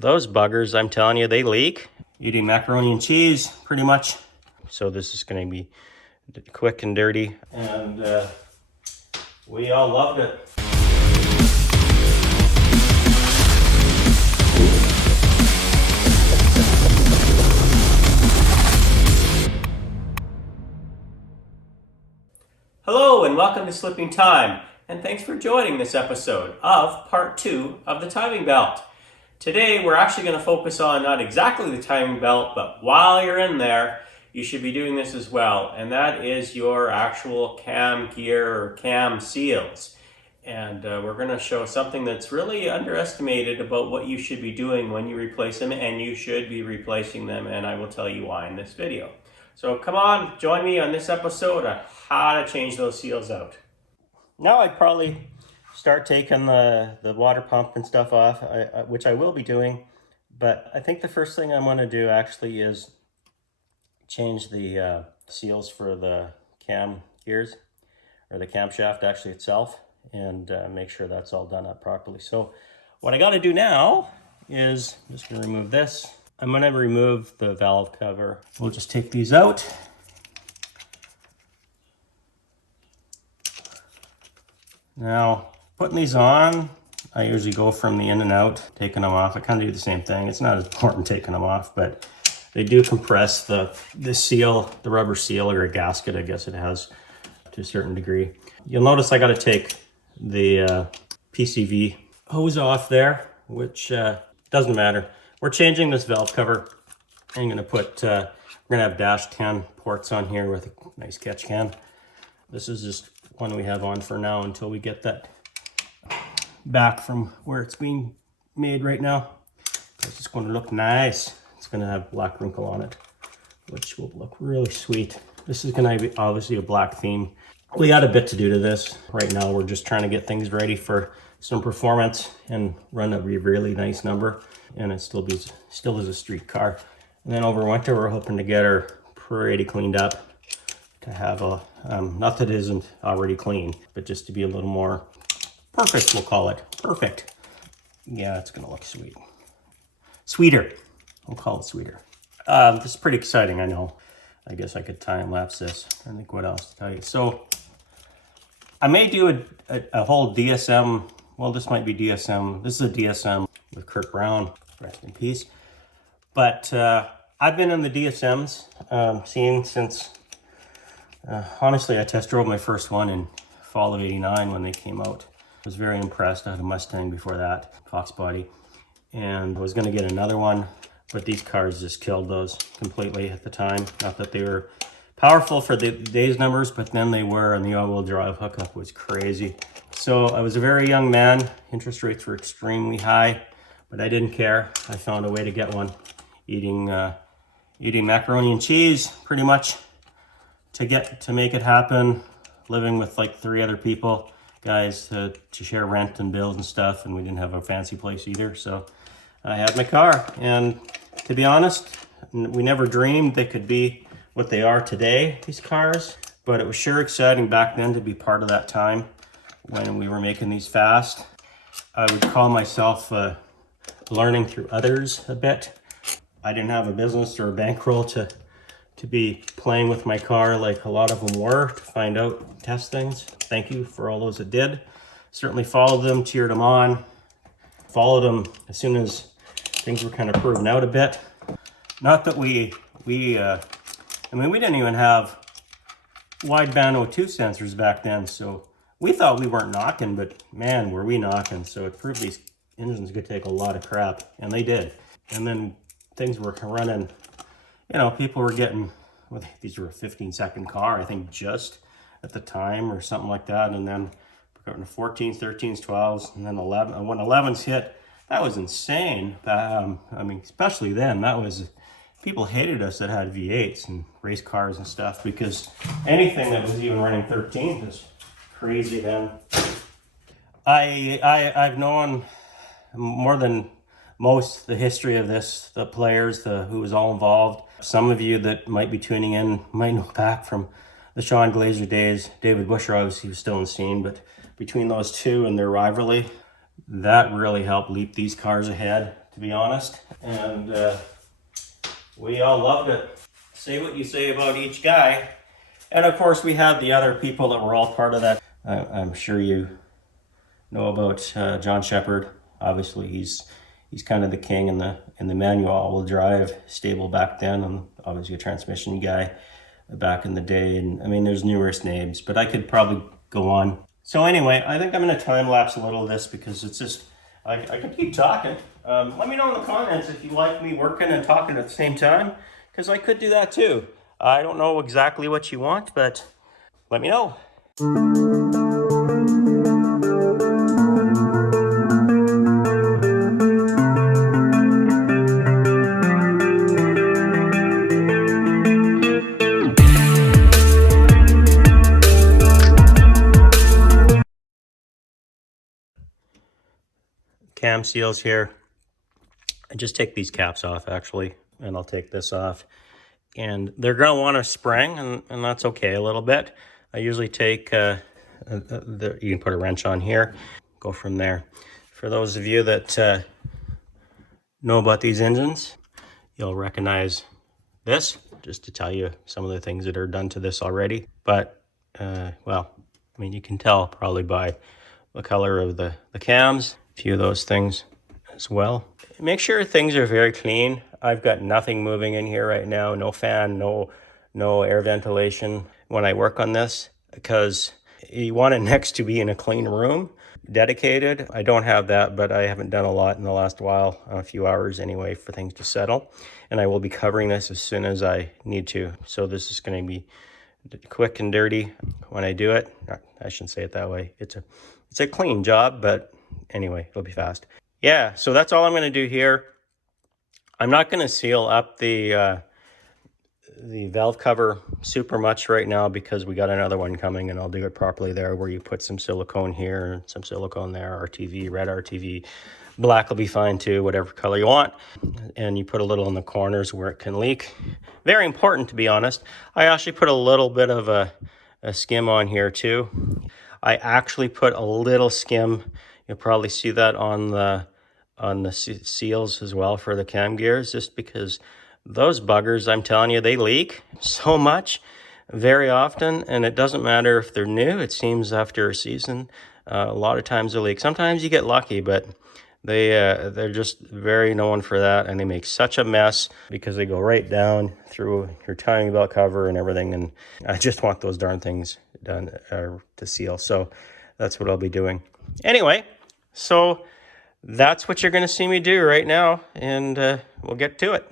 Those buggers, I'm telling you, they leak. Eating macaroni and cheese, pretty much. So this is going to be quick and dirty. And we all loved it. Hello and welcome to Slipping Time. And thanks for joining this episode of part 2 of the timing belt. Today we're actually going to focus on not exactly the timing belt, but while you're in there, you should be doing this as well. And that is your actual cam gear or cam seals. And we're going to show something that's really underestimated about what you should be doing when you replace them, and you should be replacing them, and I will tell you why in this video. So come on, join me on this episode on how to change those seals out. Now I'd probably start taking the water pump and stuff off, which I will be doing, but I think the first thing I'm going to do actually is change the seals for the cam gears, or the camshaft actually itself, and make sure that's all done up properly. So what I got to do now is I'm just going to remove this. I'm going to remove the valve cover. We'll just take these out. Now, putting these on, I usually go from the in and out, taking them off. I kind of do the same thing. It's not as important taking them off, but they do compress the seal, the rubber seal, or a gasket, I guess it has, to a certain degree. You'll notice I got to take the PCV hose off there, which doesn't matter. We're changing this valve cover. I'm going to put, we're going to have dash 10 ports on here with a nice catch can. This is just one we have on for now until we get that back from where it's being made right now. It's just going to look nice. It's going to have black wrinkle on it, which will look really sweet. This is going to be obviously a black theme. We got a bit to do to this. Right now we're just trying to get things ready for some performance and run a really nice number, and it still is a street car. And then over winter we're hoping to get her pretty cleaned up, to have a not that it isn't already clean, but just to be a little more perfect, we'll call it. Perfect. Yeah, it's gonna look sweeter. We'll call it sweeter. This is pretty exciting, I know. I guess I could time lapse this. I think what else to tell you. So I may do a whole DSM. Well, this might be DSM. This is a DSM with Kurt Brown, rest in peace. But I've been in the DSMs scene since, honestly, I test drove my first one in fall of '89 when they came out. I was very impressed. I had a Mustang before that, Fox body, and I was going to get another one, but these cars just killed those completely at the time. Not that they were powerful for the day's numbers, but then they were, and the all-wheel drive hookup was crazy. So I was a very young man. Interest rates were extremely high, but I didn't care. I found a way to get one, eating macaroni and cheese pretty much to make it happen, living with like 3 other people, guys, to share rent and bills and stuff, and we didn't have a fancy place either. So I had my car, and to be honest, we never dreamed they could be what they are today, these cars, but it was sure exciting back then to be part of that time when we were making these fast. I would call myself learning through others a bit. I didn't have a business or a bankroll to be playing with my car like a lot of them were, to find out, test things. Thank you for all those that did. Certainly followed them, cheered them on, followed them as soon as things were kind of proven out a bit. Not that we didn't even have wideband O2 sensors back then, so we thought we weren't knocking, but man, were we knocking. So it proved these engines could take a lot of crap, and they did. And then things were running, people were getting, well, these were a 15-second car, I think, just at the time or something like that. And then we're going to 14s, 13s, 12s, and then 11. When 11s hit, that was insane. Especially then, people hated us that had V8s and race cars and stuff, because anything that was even running 13 was crazy then. I've known more than most the history of this, the players, who was all involved. Some of you that might be tuning in might know back from the Sean Glazer days. David Busher, obviously, was still in the scene, but between those two and their rivalry, that really helped leap these cars ahead to be honest, and we all loved it. Say what you say about each guy. And of course, we had the other people that were all part of that. I'm sure you know about John Shepard. Obviously, he's kind of the king in the manual all-wheel drive stable back then, and obviously a transmission guy back in the day. And I mean, there's numerous names, but I could probably go on. So anyway, I think I'm going to time lapse a little of this because it's just I could keep talking. Let me know in the comments if you like me working and talking at the same time, because I could do that too. I don't know exactly what you want, but let me know. Cam seals here. I just take these caps off actually, and I'll take this off. And they're going to want to spring, and that's okay a little bit. I usually take, you can put a wrench on here, go from there. For those of you that know about these engines, you'll recognize this, just to tell you some of the things that are done to this already. But, well, I mean, you can tell probably by the color of the cams, a few of those things as well. Make sure things are very clean. I've got nothing moving in here right now, no fan, no air ventilation when I work on this, because you want it next to be in a clean room, dedicated. I don't have that, but I haven't done a lot in the last while, a few hours anyway, for things to settle. And I will be covering this as soon as I need to. So this is going to be quick and dirty when I do it. I shouldn't say it that way. It's a clean job, but anyway, it'll be fast. Yeah, so that's all I'm going to do here. I'm not going to seal up the valve cover super much right now because we got another one coming, and I'll do it properly there, where you put some silicone here and some silicone there, RTV, red RTV. Black will be fine too, whatever color you want. And you put a little in the corners where it can leak. Very important, to be honest. I actually put a little bit of a skim on here too. I actually put a little skim. You'll probably see that on the seals as well for the cam gears, just because those buggers, I'm telling you, they leak so much very often, and it doesn't matter if they're new. It seems after a season, a lot of times they leak. Sometimes you get lucky, but they're just very known for that, and they make such a mess because they go right down through your timing belt cover and everything, and I just want those darn things done to seal. So that's what I'll be doing. Anyway, so that's what you're going to see me do right now, and we'll get to it.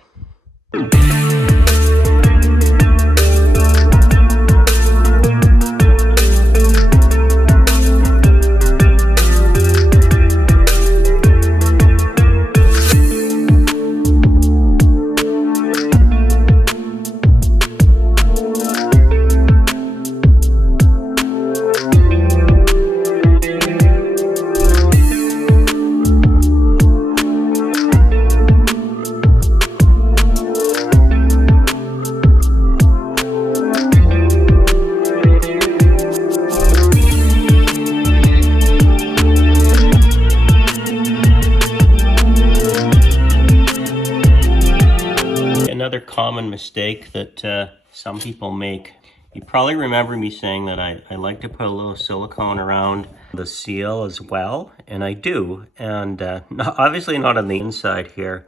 Another common mistake that some people make. You probably remember me saying that I like to put a little silicone around the seal as well, and I do, and obviously not on the inside here.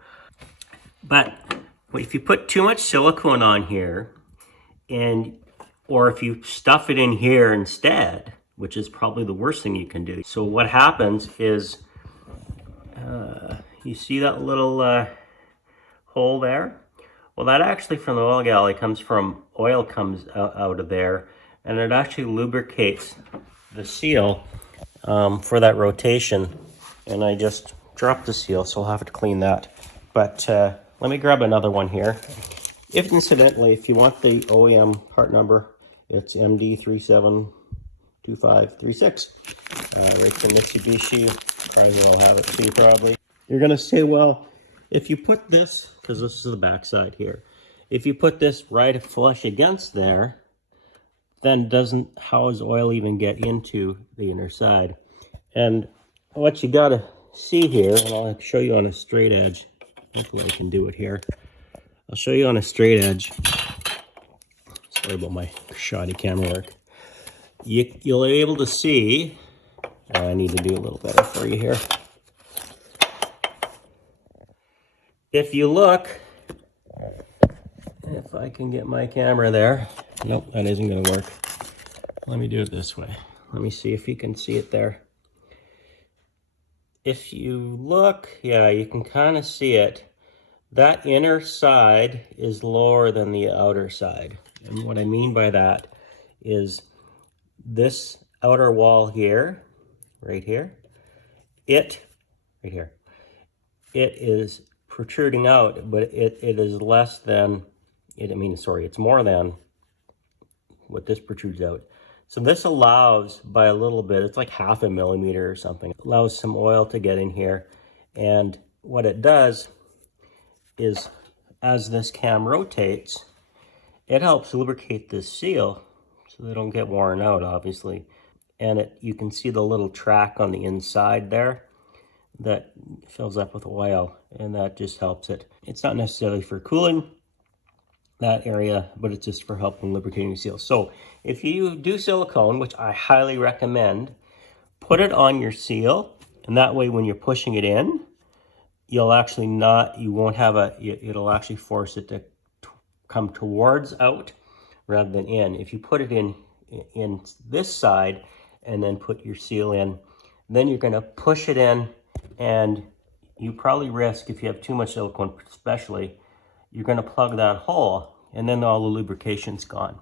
But if you put too much silicone on here, or if you stuff it in here instead, which is probably the worst thing you can do. So what happens is, you see that little hole there? Well, that actually from the oil galley oil comes out of there, and it actually lubricates the seal for that rotation. And I just dropped the seal, so I'll have to clean that. But let me grab another one here. Incidentally, if you want the OEM part number, it's MD372536. Right to Mitsubishi. Chrysler will have it too, probably. You're going to say, well, if you put this, because this is the back side here, if you put this right flush against there, then how does oil even get into the inner side? And what you gotta see here, and I'll show you on a straight edge. Hopefully I can do it here. I'll show you on a straight edge. Sorry about my shoddy camera work. You'll be able to see, I need to do a little better for you here. If you look, if I can get my camera there. Nope, that isn't gonna work. Let me do it this way. Let me see if you can see it there. If you look, yeah, you can kind of see it. That inner side is lower than the outer side. And what I mean by that is this outer wall here, right here, right here, it is protruding out, but it is less than, it's more than what this protrudes out. So this allows, by a little bit, it's like 1/2 millimeter or something, allows some oil to get in here. And what it does is, as this cam rotates, it helps lubricate this seal so they don't get worn out, obviously. And you can see the little track on the inside there that fills up with oil, and that just helps it. It's not necessarily for cooling that area, but it's just for helping lubricating your seal. So if you do silicone, which I highly recommend, put it on your seal, and that way when you're pushing it in, you'll actually it'll actually force it to come towards out rather than in. If you put it in this side and then put your seal in, then you're gonna push it in, and you probably risk, if you have too much silicone especially, you're gonna plug that hole, and then all the lubrication's gone.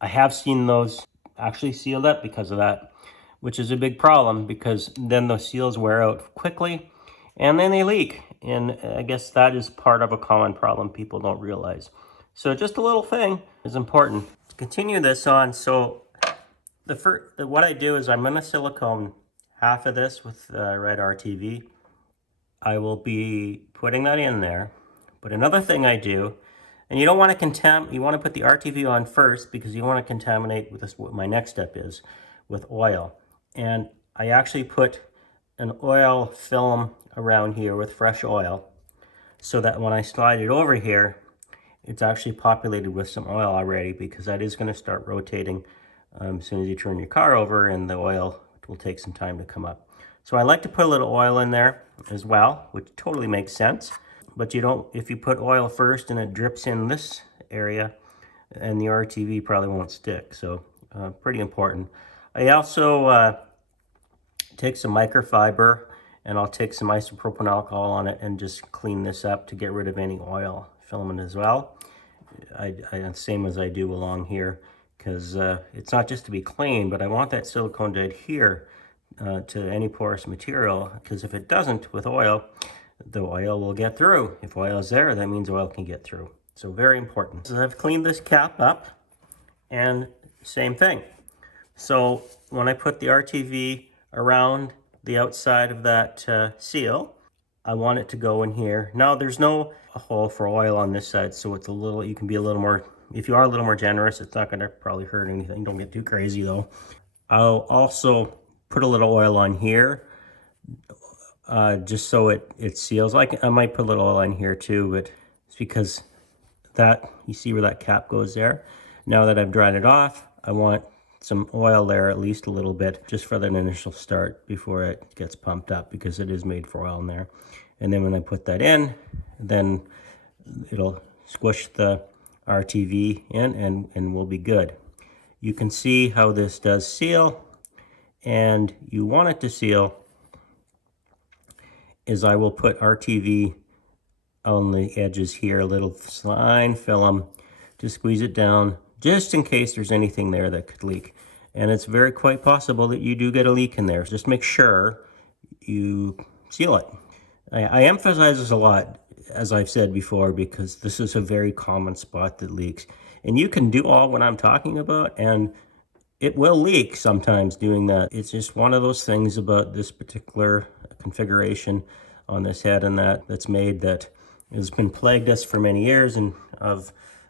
I have seen those actually sealed up because of that, which is a big problem because then the seals wear out quickly and then they leak. And I guess that is part of a common problem people don't realize. So just a little thing is important. To continue this on, so what I do is I'm gonna silicone half of this with red RTV. I will be putting that in there. But another thing I do, and you don't want to you want to put the RTV on first because you want to contaminate with this, what my next step is, with oil. And I actually put an oil film around here with fresh oil so that when I slide it over here, it's actually populated with some oil already, because that is going to start rotating as soon as you turn your car over, and the oil will take some time to come up. So I like to put a little oil in there as well, which totally makes sense. But you don't, if you put oil first and it drips in this area, and the RTV probably won't stick. So pretty important. I also take some microfiber, and I'll take some isopropyl alcohol on it and just clean this up to get rid of any oil filament as well. Same as I do along here, because it's not just to be clean, but I want that silicone to adhere to any porous material, because if it doesn't with oil, the oil will get through. If oil is there, that means oil can get through. So very important. So I've cleaned this cap up, and same thing. So when I put the RTV around the outside of that seal, I want it to go in here. Now there's no hole for oil on this side, so it's a little, you can be a little more, if you are a little more generous, it's not gonna probably hurt anything. Don't get too crazy though. I'll also put a little oil on here, just so it seals. I might put a little oil on here too, but it's because that, you see where that cap goes there? Now that I've dried it off, I want some oil there, at least a little bit, just for that initial start before it gets pumped up, because it is made for oil in there. And then when I put that in, then it'll squish the RTV in, and we'll be good. You can see how this does seal, and you want it to seal is I will put RTV on the edges here, a little fine film to squeeze it down, just in case there's anything there that could leak. And it's quite possible that you do get a leak in there. Just make sure you seal it. I emphasize this a lot, as I've said before, because this is a very common spot that leaks. And you can do all what I'm talking about, and it will leak sometimes doing that. It's just one of those things about this particular configuration on this head and that's made, that has been plagued us for many years, and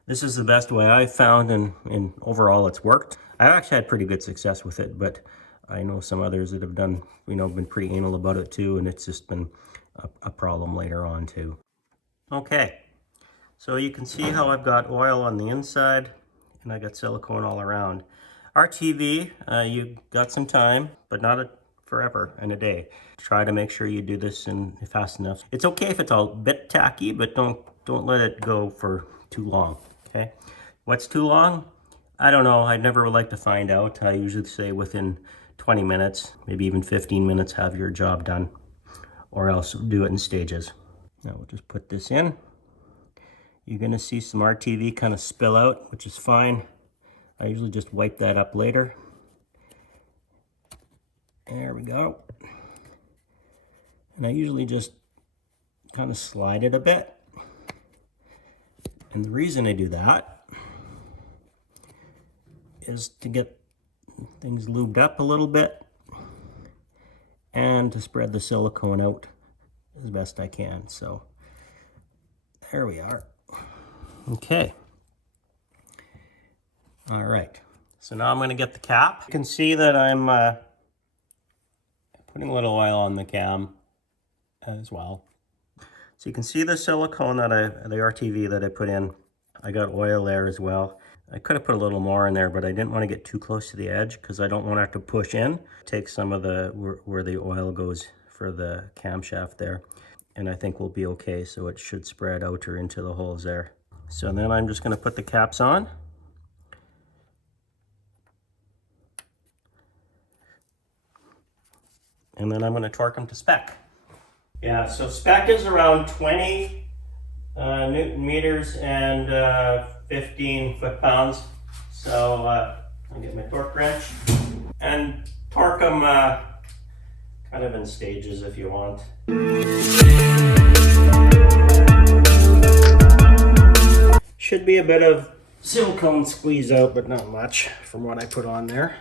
this is the best way I've found, and overall it's worked. I've actually had pretty good success with it, but I know some others that have done, been pretty anal about it too, and it's just been a problem later on too. Okay, so you can see how I've got oil on the inside and I got silicone all around. RTV, you got some time, but not forever in a day. Try to make sure you do this in fast enough. It's okay if it's a bit tacky, but don't let it go for too long, okay? What's too long? I don't know. I'd never like to find out. I usually say within 20 minutes, maybe even 15 minutes, have your job done, or else do it in stages. Now we'll just put this in. You're gonna see some RTV kind of spill out, which is fine. I usually just wipe that up later. There we go. And I usually just kind of slide it a bit. And the reason I do that is to get things lubed up a little bit and to spread the silicone out as best I can. So there we are. Okay. All right. So now I'm going to get the cap. You can see that I'm putting a little oil on the cam as well. So you can see the silicone that the RTV that I put in. I got oil there as well. I could have put a little more in there, but I didn't want to get too close to the edge because I don't want to have to push in. Take some of the where the oil goes for the camshaft there, and I think we'll be okay. So it should spread out or into the holes there. So then I'm just going to put the caps on. And then I'm going to torque them to spec. Yeah, so spec is around 20 Newton meters and 15 foot-pounds. So I'll get my torque wrench and torque them kind of in stages if you want. Should be a bit of silicone squeeze out, but not much from what I put on there.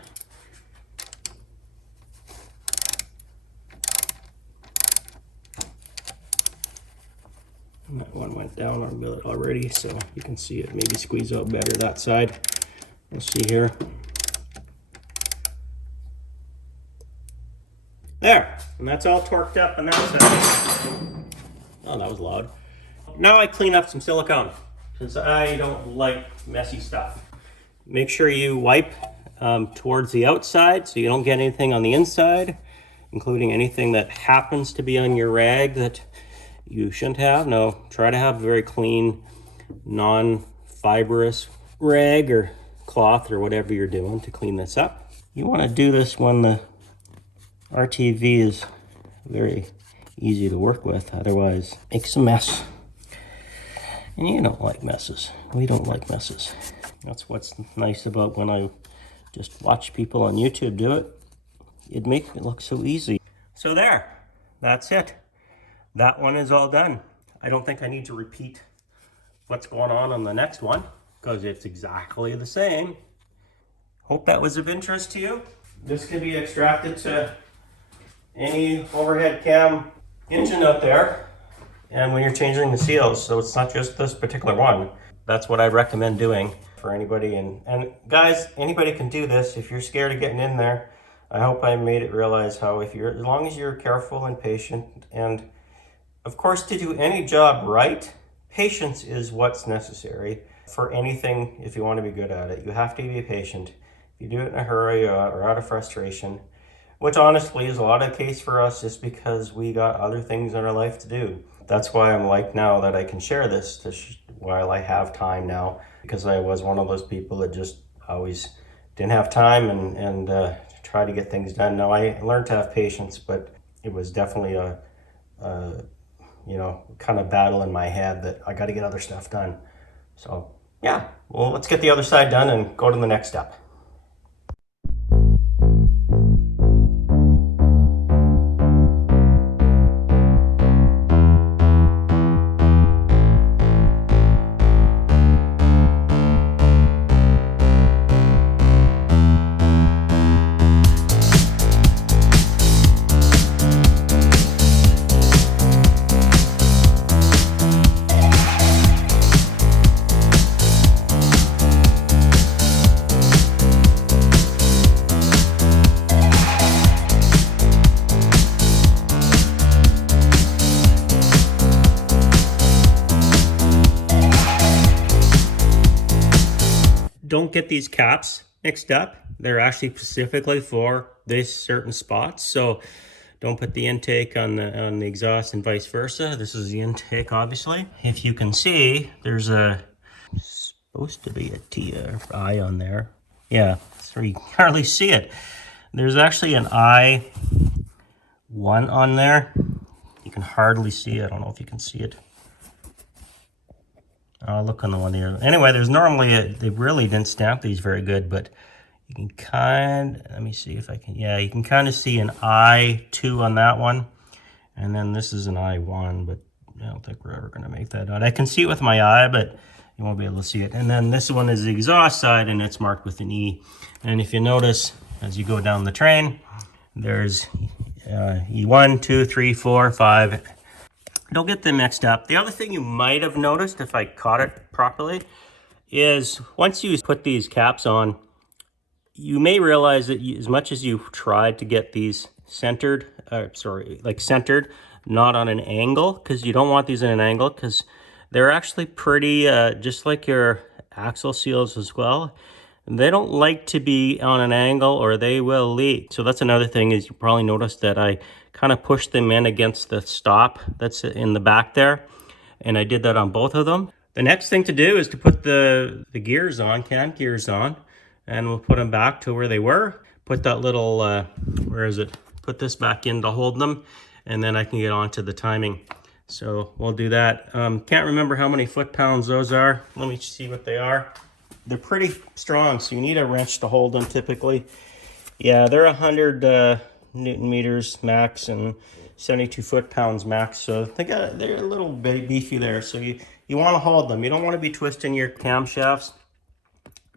And that one went down on billet already, so you can see it maybe squeeze out better that side. We'll see here. There, and that's all torqued up on that side. Oh, that was loud. Now I clean up some silicone, because I don't like messy stuff. Make sure you wipe towards the outside so you don't get anything on the inside, including anything that happens to be on your rag that you shouldn't have. No, try to have a very clean, non-fibrous rag or cloth or whatever you're doing to clean this up. You want to do this when the RTV is very easy to work with, otherwise it makes a mess. And you don't like messes. We don't like messes. That's what's nice about when I just watch people on YouTube do it. It'd make it look so easy. So there, that's it. That one is all done. I don't think I need to repeat what's going on the next one because it's exactly the same. Hope that was of interest to you. This can be extracted to any overhead cam engine out there, and when you're changing the seals, so it's not just this particular one. That's what I recommend doing for anybody. And guys, anybody can do this. If you're scared of getting in there, I hope I made it realize how as long as you're careful and patient, and of course, to do any job right, patience is what's necessary for anything. If you want to be good at it, you have to be patient. If you do it in a hurry or out of frustration, which honestly is a lot of the case for us, just because we got other things in our life to do. That's why I'm like now that I can share this while I have time now, because I was one of those people that just always didn't have time and try to get things done. Now I learned to have patience, but it was definitely a kind of battle in my head that I got to get other stuff done. So yeah, well, let's get the other side done and go to the next step. don't get these caps mixed up. They're actually specifically for this certain spots. So don't put the intake on the exhaust and vice versa. This is the intake, obviously. If you can see, there's supposed to be a T or I on there. Yeah, so you can hardly see it. There's actually an I1 on there. You can hardly see it. I don't know if you can see it. I'll look on the one here. Anyway, there's normally they really didn't stamp these very good, but you can let me see if I can, yeah, you can kind of see an I2 on that one. And then this is an I1, but I don't think we're ever going to make that out. I can see it with my eye, but you won't be able to see it. And then this one is the exhaust side, and it's marked with an E. And if you notice, as you go down the train, there's E1, 2, 3, 4, 5. Don't get them mixed up. The other thing you might have noticed, if I caught it properly, is once you put these caps on, you may realize that as much as you tried to get these centered, centered, not on an angle, because you don't want these in an angle, because they're actually pretty, just like your axle seals as well. They don't like to be on an angle or they will leak. So that's another thing, is you probably noticed that I kind of pushed them in against the stop that's in the back there. And I did that on both of them. The next thing to do is to put the gears on, cam gears on, and we'll put them back to where they were. Put that little, where is it? Put this back in to hold them, and then I can get on to the timing. So we'll do that. Can't remember how many foot-pounds those are. Let me see what they are. They're pretty strong, so you need a wrench to hold them typically. Yeah, they're 100 Newton meters max and 72 foot-pounds max. So they're a little bit beefy there. So you want to hold them. You don't want to be twisting your camshafts,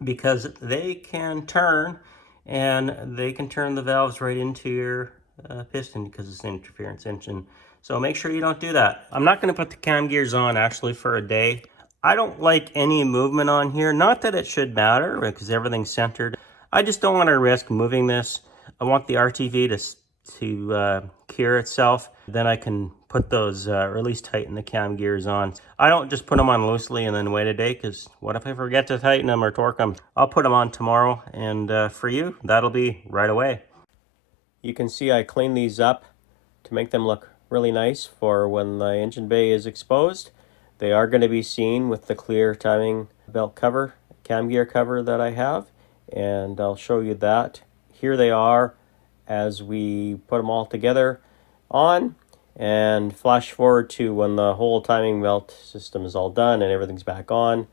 because they can turn, and they can turn the valves right into your piston because it's an interference engine. So make sure you don't do that. I'm not going to put the cam gears on actually for a day. I don't like any movement on here. Not that it should matter, because everything's centered. I just don't want to risk moving this. I want the RTV to cure itself. Then I can put those, or at least tighten the cam gears on. I don't just put them on loosely and then wait a day, because what if I forget to tighten them or torque them? I'll put them on tomorrow, and for you, that'll be right away. You can see I cleaned these up to make them look really nice for when the engine bay is exposed. They are going to be seen with the clear timing belt cover, cam gear cover that I have, and I'll show you that. Here they are as we put them all together on, and flash forward to when the whole timing belt system is all done and everything's back on,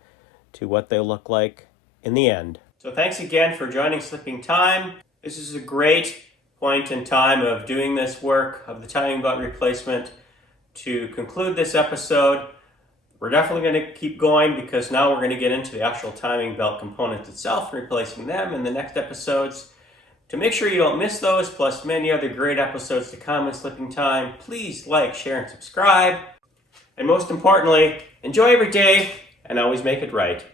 to what they look like in the end. So thanks again for joining Slipping Time. This is a great point in time of doing this work of the timing belt replacement. To conclude this episode, we're definitely going to keep going, because now we're going to get into the actual timing belt component itself and replacing them in the next episodes. To make sure you don't miss those, plus many other great episodes to come in Slipping Time, please like, share, and subscribe. And most importantly, enjoy every day and always make it right.